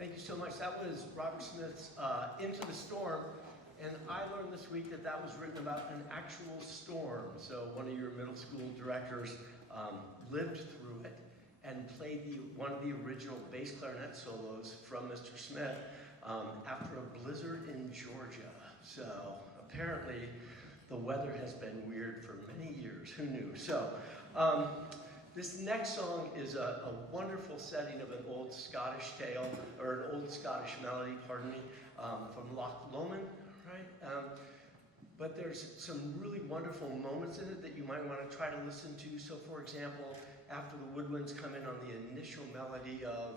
Thank you so much. That was Robert Smith's Into the Storm. And I learned this week that that was written about an actual storm. So one of your middle school directors lived through it and played one of the original bass clarinet solos from Mr. Smith after a blizzard in Georgia. So apparently the weather has been weird for many years. Who knew? So this next song is a wonderful setting of an old Scottish tale, or an old Scottish melody, pardon me, from Loch, Lomond, right? But there's some really wonderful moments in it that you might want to try to listen to. So for example, after the woodwinds come in on the initial melody of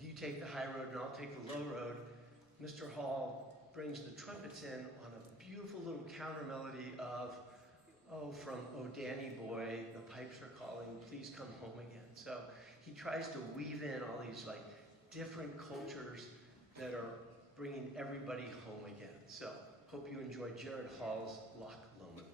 you take the high road and I'll take the low road, Mr. Hall brings the trumpets in on a beautiful little counter melody of, oh, from Oh Danny Boy, the pipes are calling, please come home again. So he tries to weave in all these like different cultures that are bringing everybody home again. So hope you enjoy JaRod Hall's Loch Lomond.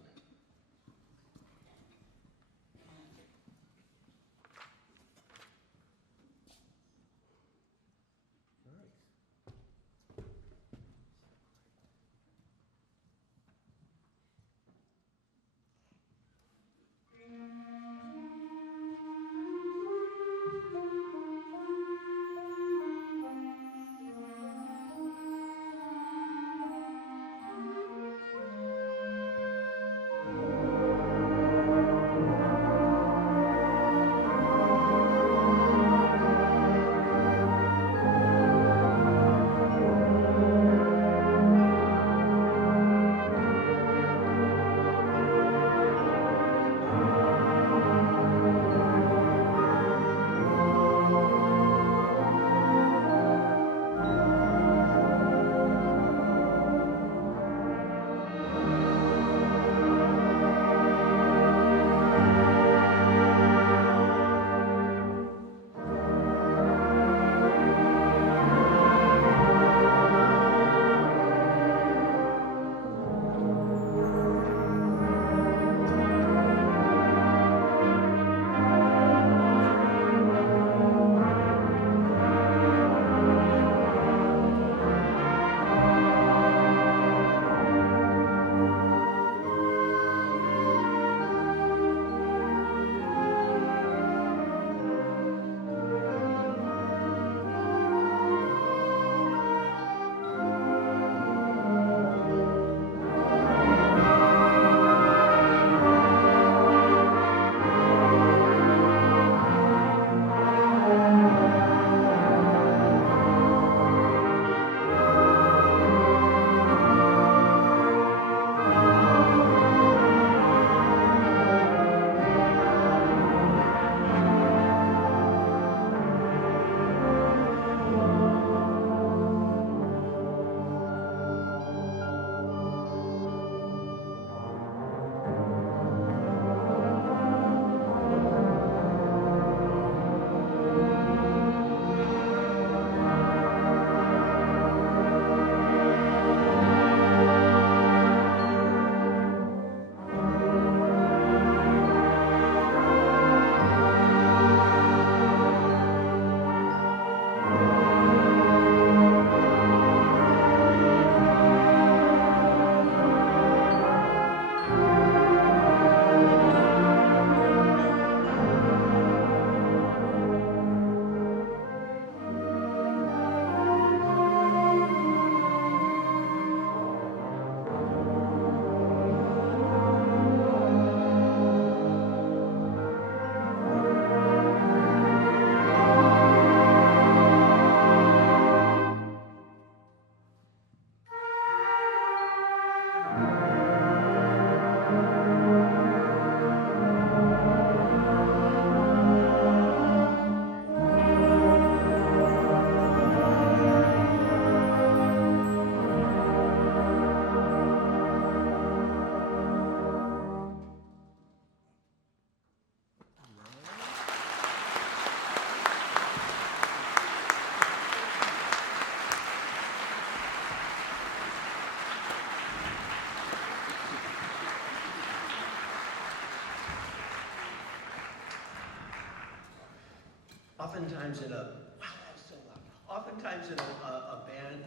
oftentimes in a band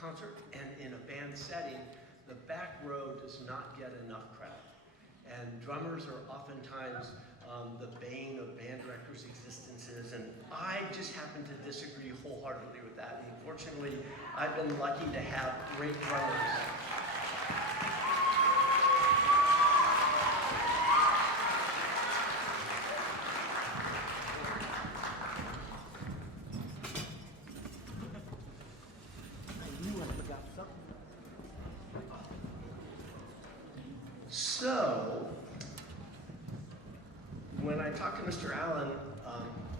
concert and in a band setting, the back row does not get enough credit. And drummers are oftentimes the bane of band directors' existences, and I just happen to disagree wholeheartedly with that. And fortunately, I've been lucky to have great drummers. So, when I talked to Mr. Allen,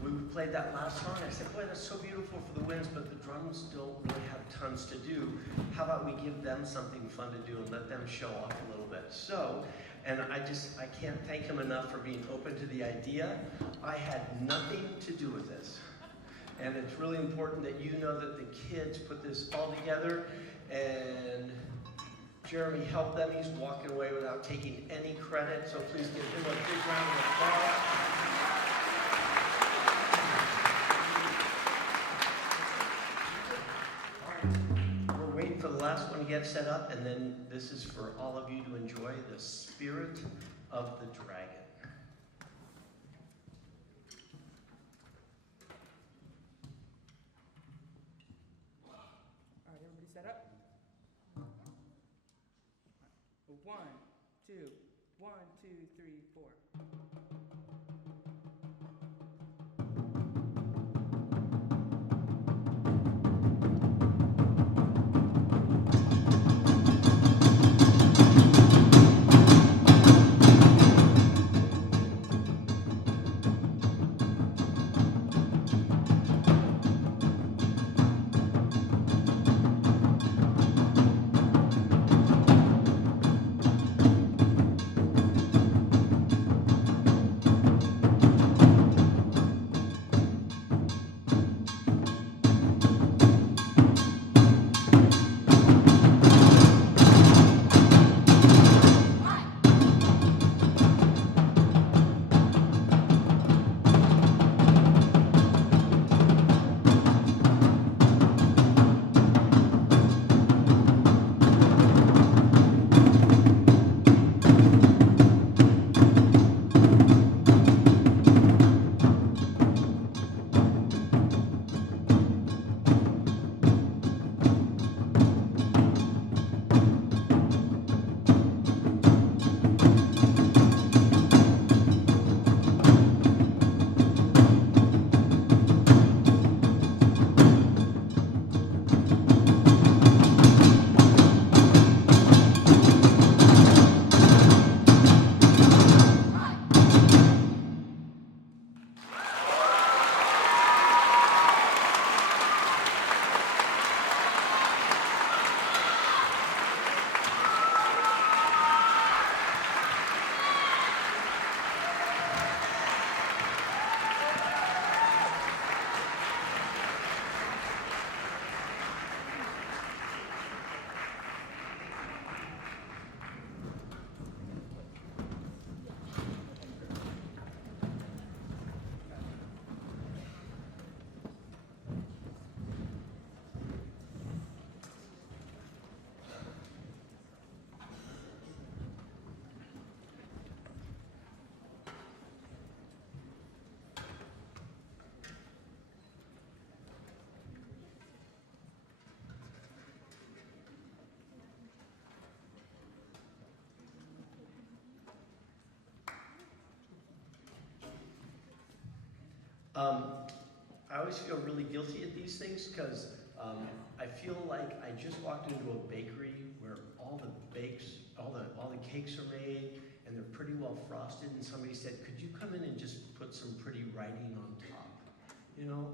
we played that last song. I said, boy, that's so beautiful for the winds, but the drums don't really have tons to do. How about we give them something fun to do and let them show off a little bit? So, and I can't thank him enough for being open to the idea. I had nothing to do with this. And it's really important that you know that the kids put this all together, and Jeremy helped them. He's walking away without taking any credit, so please give him a big round of applause. We're waiting for the last one to get set up, and then this is for all of you to enjoy the Spirit of the Dragon. All right, everybody set up? 1, 2, 1, 2, 3, 4. I always feel really guilty at these things because I feel like I just walked into a bakery where all the cakes are made and they're pretty well frosted, and somebody said, could you come in and just put some pretty writing on top? You know,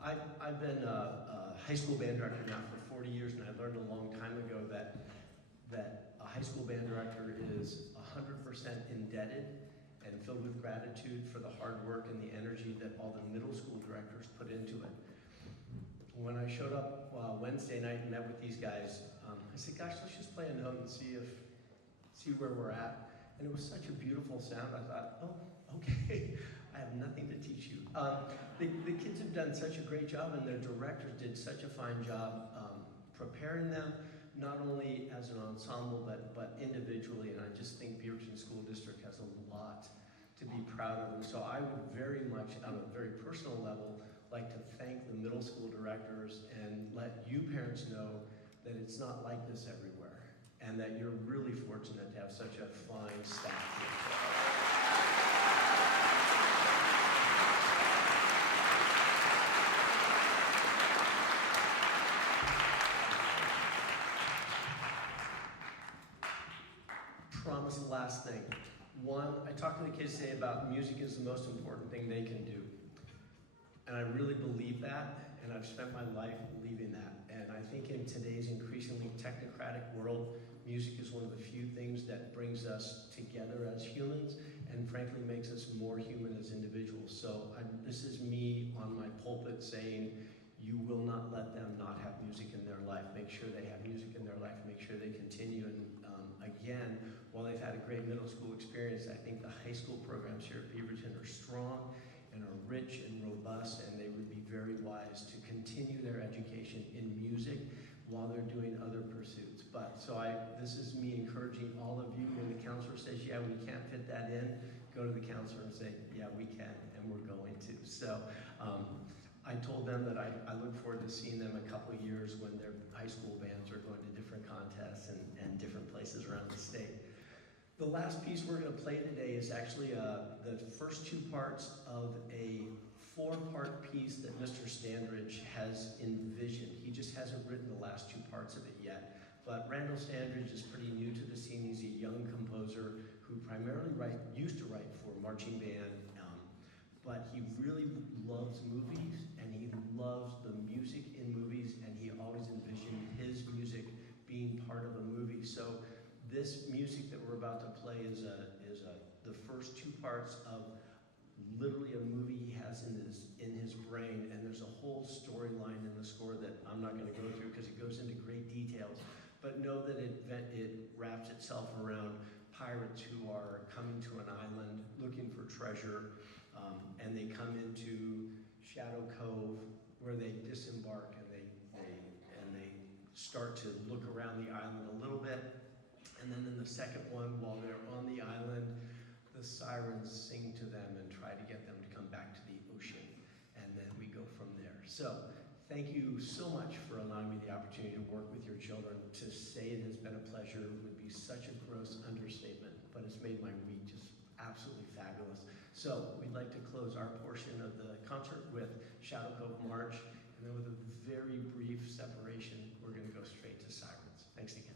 I've been a high school band director now for 40 years, and I learned a long time ago that a high school band director is 100% indebted and filled with gratitude for the hard work and the energy that all the middle school directors put into it. When I showed up Wednesday night and met with these guys, I said, gosh, let's just play a note and see where we're at. And it was such a beautiful sound. I thought, oh, okay. I have nothing to teach you. The kids have done such a great job, and their directors did such a fine job preparing them, not only as an ensemble, but individually, and I just think Beaverton School District has a lot to be proud of. And so I would very much, on a very personal level, like to thank the middle school directors and let you parents know that it's not like this everywhere, and that you're really fortunate to have such a fine staff here. Promise the last thing. One, I talked to the kids today about music is the most important thing they can do. And I really believe that, and I've spent my life believing that. And I think in today's increasingly technocratic world, music is one of the few things that brings us together as humans and frankly makes us more human as individuals. So this is me on my pulpit saying, you will not let them not have music in their life. Make sure they have music in their life. Make sure they continue. And again, while they've had a great middle school experience, I think the high school programs here at Beaverton are strong and are rich and robust, and they would be very wise to continue their education in music while they're doing other pursuits. This is me encouraging all of you. When the counselor says, yeah, we can't fit that in, go to the counselor and say, yeah, we can, and we're going to. So I told them that I look forward to seeing them a couple of years when their high school bands are going to different contests and different places around the state. The last piece we're going to play today is actually the first two parts of a four-part piece that Mr. Standridge has envisioned. He just hasn't written the last two parts of it yet. But Randall Standridge is pretty new to the scene. He's a young composer who primarily used to write for marching band, but he really loves movies, and he loves the music in movies, and he always envisioned his music being part of a movie. So this music that we're about to play is the first two parts of literally a movie he has in his brain, and there's a whole storyline in the score that I'm not going to go through because it goes into great details. But know that it wraps itself around pirates who are coming to an island looking for treasure, and they come into Shadow Cove where they disembark and they start to look around the island a little bit. And then in the second one, while they're on the island, the Sirens sing to them and try to get them to come back to the ocean. And then we go from there. So thank you so much for allowing me the opportunity to work with your children. To say it has been a pleasure would be such a gross understatement, but it's made my week just absolutely fabulous. So we'd like to close our portion of the concert with Shadow Cove March, and then with a very brief separation, we're going to go straight to Sirens. Thanks again.